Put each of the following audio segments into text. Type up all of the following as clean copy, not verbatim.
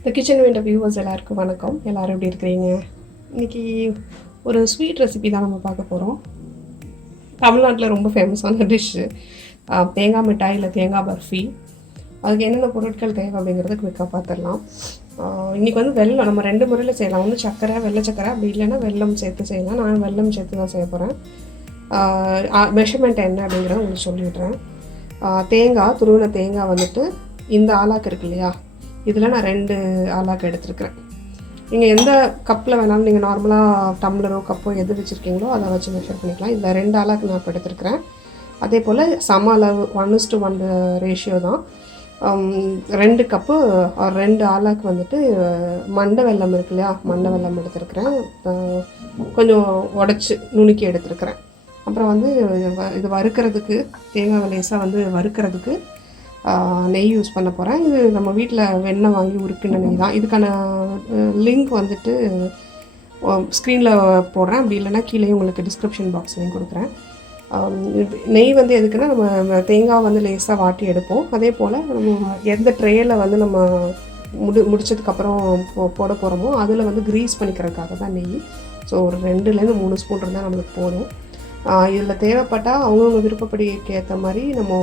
இந்த kitchen window viewers எல்லாருக்கும் வணக்கம். எல்லோரும் எப்படி இருக்கிறீங்க? இன்றைக்கி ஒரு ஸ்வீட் ரெசிபி தான் நம்ம பார்க்க போகிறோம். தமிழ்நாட்டில் ரொம்ப ஃபேமஸான டிஷ்ஷு தேங்காய் மிட்டாய் இல்லை தேங்காய் பர்ஃபி. அதுக்கு என்னென்ன பொருட்கள் தேவை அப்படிங்கிறத குயிக்காக பார்த்துடலாம். இன்றைக்கி வந்து வெல்லம் நம்ம 2 முறையில் செய்யலாம். ஒன்று சர்க்கரை, வெள்ளை சர்க்கரை, அப்படி இல்லைன்னா வெல்லம் சேர்த்து செய்யலாம். நான் வெல்லம் சேர்த்து தான் செய்ய போகிறேன். மெஷர்மெண்ட் என்ன அப்படிங்கிறத உங்களுக்கு சொல்லிவிடுறேன். தேங்காய், துருவின தேங்காய் வந்துட்டு இந்த ஆளாக்கு இருக்கு இல்லையா, இதில் நான் 2 ஆளாக்கு எடுத்துருக்கிறேன். நீங்கள் எந்த கப்பில் வேணாலும் நீங்கள் நார்மலாக டம்ளரோ கப்போ எது வச்சுருக்கீங்களோ அதை வச்சு மெஷர் பண்ணிக்கலாம். இதில் 2 ஆளாக்கு நான் இப்போ எடுத்துருக்கிறேன். அதே போல் சம அளவு 1:1 ரேஷியோ தான். 2 கப்பு 2 ஆளாக்கு வந்துட்டு மண்டை வெல்லம் இருக்கு இல்லையா, மண்டை வெல்லம் எடுத்துருக்கிறேன். கொஞ்சம் உடச்சி நுணுக்கி எடுத்துருக்கிறேன். அப்புறம் வந்து இது வறுக்கிறதுக்கு தேங்காய் லேசாக வந்து வறுக்கிறதுக்கு நெய் யூஸ் பண்ண போகிறேன். இது நம்ம வீட்டில் வெண்ணெய் வாங்கி உருக்கின நெய் தான். இதுக்கான லிங்க் வந்துட்டு ஸ்க்ரீனில் போடுறேன், அப்படி இல்லைன்னா கீழே உங்களுக்கு டிஸ்கிரிப்ஷன் பாக்ஸ்லையும் கொடுக்குறேன். நெய் வந்து எதுக்குன்னா, நம்ம தேங்காய் வந்து லேசாக வாட்டி எடுப்போம். அதே போல் நம்ம எந்த ட்ரேயில் வந்து நம்ம முடிச்சதுக்கப்புறம் போட போகிறோமோ அதில் வந்து க்ரீஸ் பண்ணிக்கிறதுக்காக தான் நெய். ஸோ ஒரு 2-3 ஸ்பூன் இருந்தால் நம்மளுக்கு போதும். இதில் தேவைப்பட்டால் அவங்கவுங்க விருப்பப்படிக்கு ஏற்ற மாதிரி நம்ம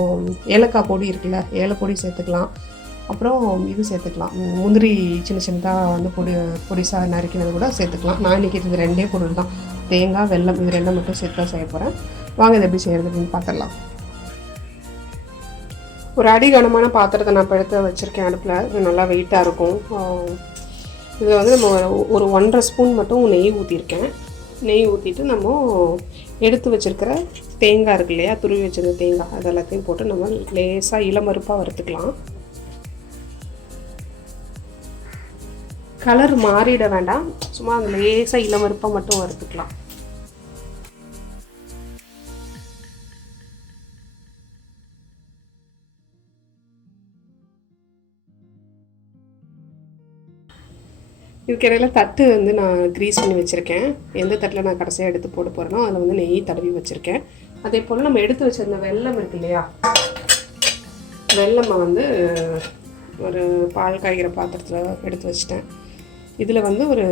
ஏலக்காய் பொடி இருக்குல்ல, ஏலப்பொடி சேர்த்துக்கலாம். அப்புறம் இது சேர்த்துக்கலாம், முந்திரி சின்ன சின்னதாக வந்து பொடிசாக நறுக்கினது கூட சேர்த்துக்கலாம். நான் இன்றைக்கி இது 2 பொருள் தான், தேங்காய், வெல்லம், இது 2 மட்டும் சேர்த்து தான் செய்ய போகிறேன். வாங்க இதை எப்படி செய்கிறது அப்படின்னு பார்த்துடலாம். ஒரு அடிகனமான பாத்திரத்தை நான் இப்போ எடுத்து வச்சுருக்கேன் அடுப்பில். இது நல்லா வெயிட்டாக இருக்கும். இதில் வந்து நம்ம ஒரு 1.5 ஸ்பூன் மட்டும் நெய் ஊற்றிருக்கேன். நெய் ஊற்றிட்டு நம்ம எடுத்து வச்சுருக்கிற தேங்காய் இருக்கு இல்லையா, துருவி வச்சுருக்க தேங்காய், அது எல்லாத்தையும் போட்டு நம்ம லேசாக இளமருப்பாக வறுத்துக்கலாம். கலர் மாறிட வேண்டாம், சும்மா அந்த லேசாக இளமருப்பாக மட்டும் வறுத்துக்கலாம். இதுக்கிடையில் தட்டு வந்து நான் க்ரீஸ் பண்ணி வச்சுருக்கேன். எந்த தட்டில் நான் கடைசியாக எடுத்து போட போகிறேனோ அதில் வந்து நெய் தடவி வச்சுருக்கேன். அதே போல் நம்ம எடுத்து வச்சுருந்த வெல்லம் இருக்கு இல்லையா, வெல்லம்மை வந்து ஒரு பால் காய்கிற பாத்திரத்தில் எடுத்து வச்சிட்டேன். இதில் வந்து ஒரு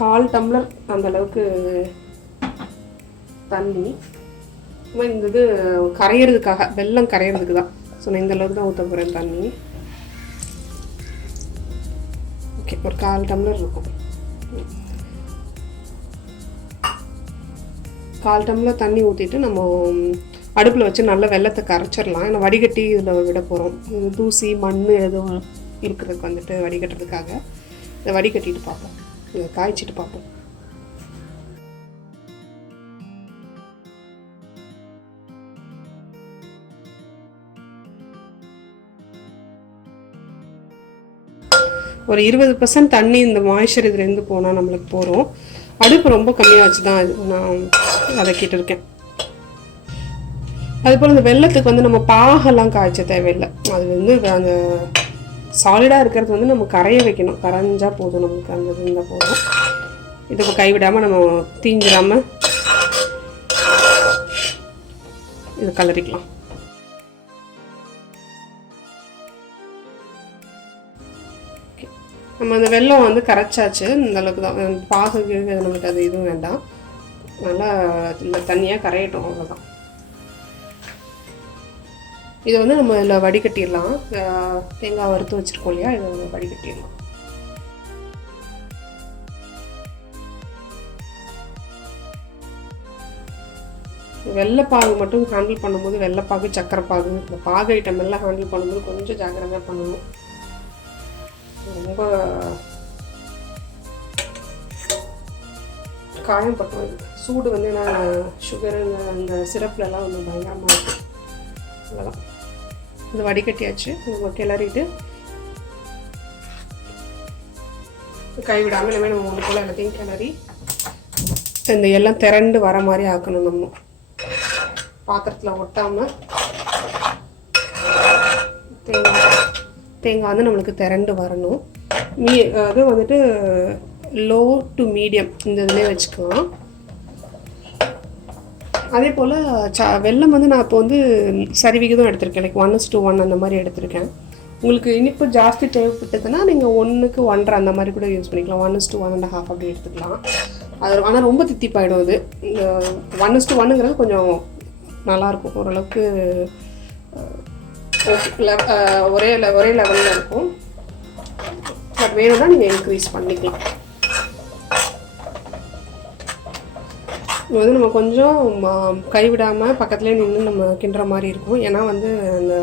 1/4 டம்ளர் அந்தளவுக்கு தண்ணி. இந்த இது கரையிறதுக்காக, வெல்லம் கரையிறதுக்கு தான். ஸோ நான் இந்தளவுக்கு தான் ஊற்ற போகிறேன் தண்ணி. ஓகே, ஒரு 1/4 டம்ளர் இருக்கும். 1/4 டம்ளர் தண்ணி ஊற்றிட்டு நம்ம அடுப்பில் வச்சு நல்லா வெல்லத்தை கரைச்சிடலாம். ஏன்னா வடிகட்டி இதில் விட போகிறோம். தூசி மண் எதுவும் இருக்கிறதுக்கு வந்துட்டு வடிகட்டுறதுக்காக இதை வடிகட்டிட்டு பார்ப்போம், இதை காய்ச்சிட்டு பார்ப்போம். ஒரு 20% தண்ணி இந்த மாய்ச்சர் இதுலேருந்து போனால் நம்மளுக்கு போகிறோம். அடுப்பு ரொம்ப கம்மியாக வச்சு தான் நான் வதக்கிட்டு இருக்கேன். அதுபோல் இந்த வெல்லத்துக்கு வந்து நம்ம பாகெல்லாம் காய்ச்ச தேவையில்லை. அது வந்து அந்த சாலிடாக இருக்கிறது வந்து நம்ம கரைய வைக்கணும். கரைஞ்சால் போதும், நமக்கு அந்த இது இருந்தால் போதும். இதுக்கு கைவிடாமல் நம்ம தீஞ்சிடாமல் இது கலரிக்கலாம். நம்ம அந்த வெல்லம் வந்து கரைச்சாச்சு, இந்த அளவுக்கு தான். பாகுக்கு நமக்கு அது எதுவும் வேண்டாம், நல்லா இல்லை தண்ணியாக கரையட்டும், அவ்வளோதான். இதை வந்து நம்ம இதில் வடிகட்டிடலாம். தேங்காய் வறுத்து வச்சுருக்கோம் இல்லையா, இதை நம்ம வடிகட்டிடலாம். வெள்ளைப்பாகு மட்டும் ஹேண்டில் பண்ணும்போது, வெள்ளைப்பாகு, சக்கரைப்பாகு, இந்த பாகு ஐட்டம் எல்லாம் ஹேண்டில் பண்ணும்போது கொஞ்சம் ஜாக்கிரதையாக பண்ணணும். ரொம்ப காயம் பட்டும் சூடு வந்து நான் சுகரு அந்த சிரப்லலாம் வந்து பயங்கரமாக இருக்கும். அவ்வளோதான், இது வடிகட்டியாச்சு. நம்ம கிளறிட்டு கைவிடாமல் இனிமேல் நம்ம 3 போல் எல்லாத்தையும் கிளறி இந்த எல்லாம் திரண்டு வர மாதிரி ஆக்கணும். நம்ம பாத்திரத்தில் ஒட்டாமல் தேங்காய் வந்து நம்மளுக்கு திரண்டு வரணும். அது வந்துட்டு லோ டு மீடியம் இந்த இதுலேயே வச்சுக்கலாம். அதே போல் வெல்லம் வந்து நான் இப்போ வந்து சரிவிகிதம் எடுத்திருக்கேன், லைக் 1:1 அந்த மாதிரி எடுத்திருக்கேன். உங்களுக்கு இனிப்பு ஜாஸ்தி தேவைப்பட்டதுன்னா நீங்கள் 1க்கு 1.5 அந்த மாதிரி கூட யூஸ் பண்ணிக்கலாம். 1:1.5 அப்படி எடுத்துக்கலாம். அது ஆனால் ரொம்ப தித்திப்பாயிடும். இது 1:1ங்கிறது கொஞ்சம் நல்லாயிருக்கும், ஓரளவுக்கு ஒரே லெவலில் இருக்கும். பட் வேணும்னா நீங்கள் இன்க்ரீஸ் பண்ணிக்கலாம். இது வந்து நம்ம கொஞ்சம் கைவிடாமல் பக்கத்துலேயே நின்று நம்ம கிண்டுற மாதிரி இருக்கும். ஏன்னா வந்து அந்த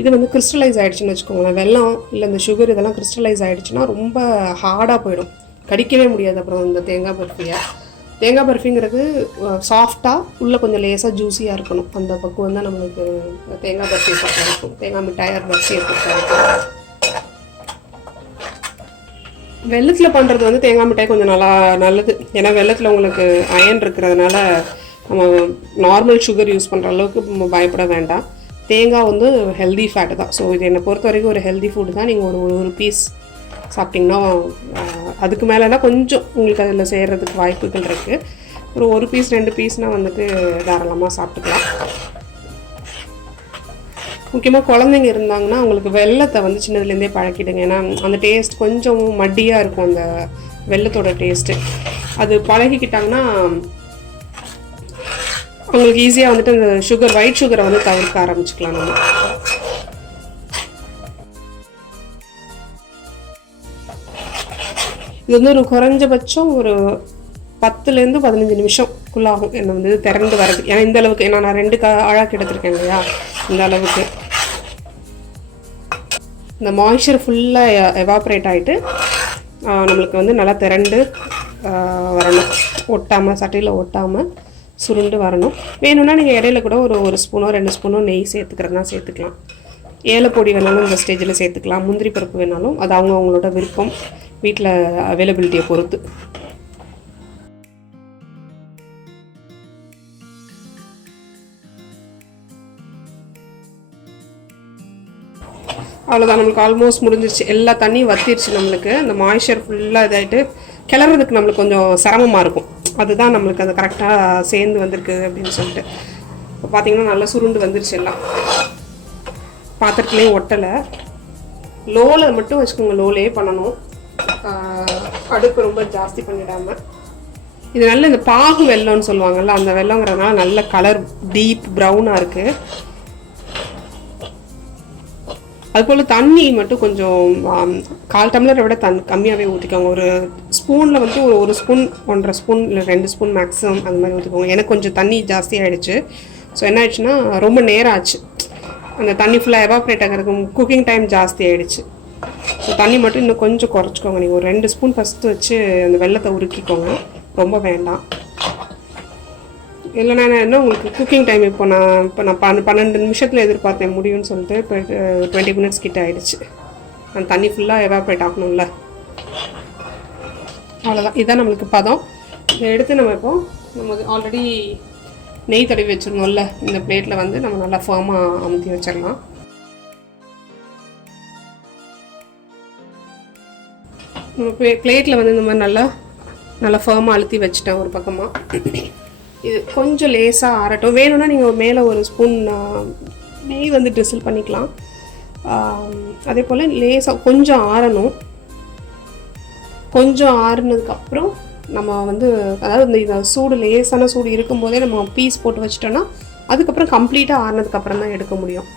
இது வந்து கிறிஸ்டலைஸ் ஆகிடுச்சின்னு வச்சுக்கோங்களேன். வெல்லம் இல்லை இந்த சுகர் இதெல்லாம் கிறிஸ்டலைஸ் ஆகிடுச்சுன்னா ரொம்ப ஹார்டாக போயிடும், கடிக்கவே முடியாது. அப்புறம் இந்த தேங்காய் பர்ஃபிங்கிறது சாஃப்டாக உள்ளே கொஞ்சம் லேசாக ஜூஸியாக இருக்கணும். அந்த பக்குவம் தான் நம்மளுக்கு தேங்காய் பர்ஃபியை பொறுத்த இருக்கும், தேங்காய் மிட்டாய் பர்ஃபியை பொறுத்த இருக்கும். வெள்ளத்தில் பண்ணுறது வந்து தேங்காய் மிட்டாய் கொஞ்சம் நல்லது. ஏன்னா வெள்ளத்தில் உங்களுக்கு அயன் இருக்கிறதுனால நம்ம நார்மல் சுகர் யூஸ் பண்ணுற அளவுக்கு நம்ம பயப்பட வேண்டாம். தேங்காய் வந்து ஹெல்தி ஃபேட்டு தான். ஸோ இது என்னை பொறுத்த வரைக்கும் ஒரு ஹெல்தி ஃபுட்டு தான். நீங்கள் ஒரு பீஸ் சாப்பிட்டிங்கன்னா, அதுக்கு மேலேனா கொஞ்சம் உங்களுக்கு அதில் செய்கிறதுக்கு வாய்ப்புகள் இருக்குது. ஒரு பீஸ் 2 பீஸ்னால் வந்துட்டு தாராளமாக சாப்பிட்டுக்கலாம். முக்கியமாக குழந்தைங்க இருந்தாங்கன்னா அவங்களுக்கு வெல்லத்தை வந்து சின்னதுலேருந்தே பழக்கிடுங்க. ஏன்னா அந்த டேஸ்ட் கொஞ்சம் மட்டியாக இருக்கும், அந்த வெல்லத்தோட டேஸ்ட்டு. அது பழகிக்கிட்டாங்கன்னா அவங்களுக்கு ஈஸியாக வந்துட்டு அந்த ஒயிட் சுகரை வந்து தவிர்க்க ஆரம்பிச்சுக்கலாம். நம்ம இது வந்து ஒரு குறைஞ்சபட்சம் ஒரு 10லேருந்து 15 நிமிஷம்குள்ளாகும் என்னை வந்து திறந்து வரது. ஏன்னா இந்த அளவுக்கு, ஏன்னா நான் 2 ஆழாக்கு எடுத்துருக்கேன் இல்லையா, இந்த அளவுக்கு இந்த மாய்ஸ்சர் ஃபுல்லாக எவாப்ரேட் ஆகிட்டு நம்மளுக்கு வந்து நல்லா திரண்டு வரணும், ஒட்டாமல் சட்டையில் ஒட்டாமல் சுருண்டு வரணும். வேணும்னா நீங்கள் இடையில கூட ஒரு ஸ்பூனோ 2 ஸ்பூனோ நெய் சேர்த்துக்கிறதுனா சேர்த்துக்கலாம். ஏலப்பொடி வேணாலும் இந்த ஸ்டேஜில் சேர்த்துக்கலாம். முந்திரி பருப்பு வேணாலும், அது அவங்களோட விருப்பம், வீட்டில் அவைலபிலிட்டியை பொறுத்து. அவ்வளோதான், நம்மளுக்கு ஆல்மோஸ்ட் முடிஞ்சிருச்சு. எல்லா தண்ணியும் வத்திருச்சு. நம்மளுக்கு அந்த மாய்ஸ்சர் ஃபுல்லாக இதாகிட்டு கிளறதுக்கு நம்மளுக்கு கொஞ்சம் சிரமமாக இருக்கும். அதுதான் நம்மளுக்கு அது கரெக்டாக சேர்ந்து வந்திருக்கு அப்படின்னு சொல்லிட்டு. இப்போ பார்த்தீங்கன்னா நல்லா சுருண்டு வந்துருச்சு. எல்லாம் பாத்திரத்துலேயும் ஒட்டலை. லோவில் மட்டும் வச்சுக்கோங்க, லோலே பண்ணணும், அடுப்பு ரொம்ப ஜாஸ்தி பண்ணிடாமல். இது நல்ல இந்த பாகு வெல்லம்னு சொல்லுவாங்கள்ல, அந்த வெல்லங்கிறதுனால நல்ல கலர் டீப் ப்ரௌனாக இருக்குது. அதுபோல் தண்ணி மட்டும் கொஞ்சம் 1/4 டம்ளரை விட கம்மியாகவே ஊற்றிக்கோங்க. ஒரு ஸ்பூனில் வந்து ஒரு ஸ்பூன் 1.5 ஸ்பூன் இல்லை 2 ஸ்பூன் மேக்ஸிமம் அந்த மாதிரி ஊற்றிக்கோங்க. எனக்கு கொஞ்சம் தண்ணி ஜாஸ்தி ஆகிடுச்சு. ஸோ என்ன ஆயிடுச்சுன்னா ரொம்ப நேரம் ஆச்சு, அந்த தண்ணி ஃபுல்லாக எவாப்ரேட் ஆகிறதுக்கு குக்கிங் டைம் ஜாஸ்தி ஆகிடுச்சு. ஸோ தண்ணி மட்டும் இன்னும் கொஞ்சம் குறைச்சிக்கோங்க. நீங்கள் ஒரு 2 ஸ்பூன் ஃபஸ்ட்டு வச்சு அந்த வெல்லத்தை உருக்கிக்கோங்க, ரொம்ப வேண்டாம். இல்லைனா என்ன உங்களுக்கு குக்கிங் டைம் இப்போ நான் 12 நிமிஷத்தில் எதிர்பார்த்தேன் முடியும்னு சொல்லிட்டு இப்போ 20 மினிட்ஸ் கிட்ட ஆகிடுச்சு. அந்த தண்ணி ஃபுல்லாக எவாப்ரேட் ஆகணும்ல. அவ்வளோதான், இதுதான் நம்மளுக்கு பதம். இதை எடுத்து நம்ம ஆல்ரெடி நெய் தடவி வச்சிருந்தோம்ல, இந்த பிளேட்டில் வந்து நம்ம நல்லா ஃபர்மாக அமுத்தி வச்சிடலாம். நம்ம பிளேட்டில் வந்து இந்த மாதிரி நல்லா ஃபர்மாக அழுத்தி வச்சுட்டேன் ஒரு பக்கமாக. இது கொஞ்சம் லேசாக ஆறட்டும். வேணும்னா நீங்கள் மேலே ஒரு ஸ்பூன் நெய் வந்து ட்ரிசில் பண்ணிக்கலாம். அதே போல் லேசாக கொஞ்சம் ஆறணும். கொஞ்சம் ஆறுனதுக்கப்புறம் நம்ம வந்து, அதாவது இந்த சூடு லேசான சூடு இருக்கும்போதே நம்ம பீஸ் போட்டு வச்சிட்டோன்னா அதுக்கப்புறம் கம்ப்ளீட்டாக ஆறுனதுக்கப்புறம் தான் எடுக்க முடியும்.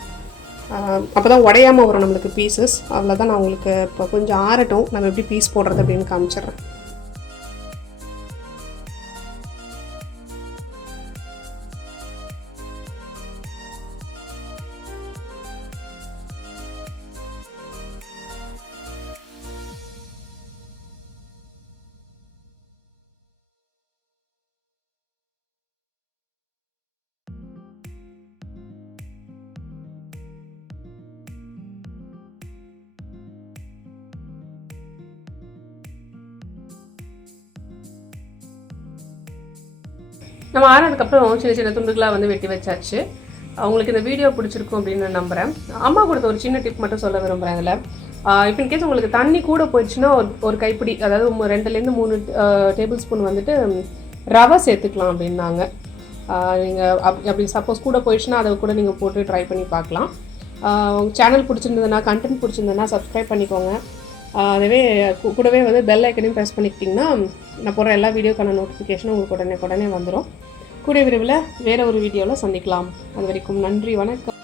அப்போ தான் உடையாமல் வரும் நம்மளுக்கு பீசஸ். அவ்வளோதான். நான் உங்களுக்கு இப்போ கொஞ்சம் ஆறட்டும், நம்ம எப்படி பீஸ் போடுறது அப்படின்னு காமிச்சிட்றேன். நம்ம ஆறதுக்கப்புறம் சின்ன சின்ன துண்டுகளாக வந்து வெட்டி வச்சாச்சு. உங்களுக்கு இந்த வீடியோ பிடிச்சிருக்கும் அப்படின்னு நான் நம்புகிறேன். அம்மா கொடுத்த ஒரு சின்ன டிப் மட்டும் சொல்ல விரும்புகிறேன். அதில் இப்போ இன்கேஸ் உங்களுக்கு தண்ணி கூட போயிடுச்சுன்னா ஒரு கைப்பிடி, அதாவது 2லேருந்து 3 டேபிள் ஸ்பூன் வந்துட்டு ரவை சேர்த்துக்கலாம் அப்படின்னாங்க. நீங்கள் அப்படி சப்போஸ் கூட போயிடுச்சுன்னா அதை கூட நீங்கள் போட்டு ட்ரை பண்ணி பார்க்கலாம். உங்கள் சேனல் பிடிச்சிருந்ததுன்னா, கண்டென்ட் பிடிச்சிருந்ததுன்னா சப்ஸ்கிரைப் பண்ணிக்கோங்க. அதுவே கூடவே வந்து பெல் ஐக்கனையும் ப்ரெஸ் பண்ணிக்கிட்டிங்கன்னா நான் போகிற எல்லா வீடியோக்கான நோட்டிஃபிகேஷனும் உங்களுக்கு உடனே வந்துடும். கூடிய விரைவில் வேறு ஒரு வீடியோவில் சந்திக்கலாம். அது வரைக்கும் நன்றி, வணக்கம்.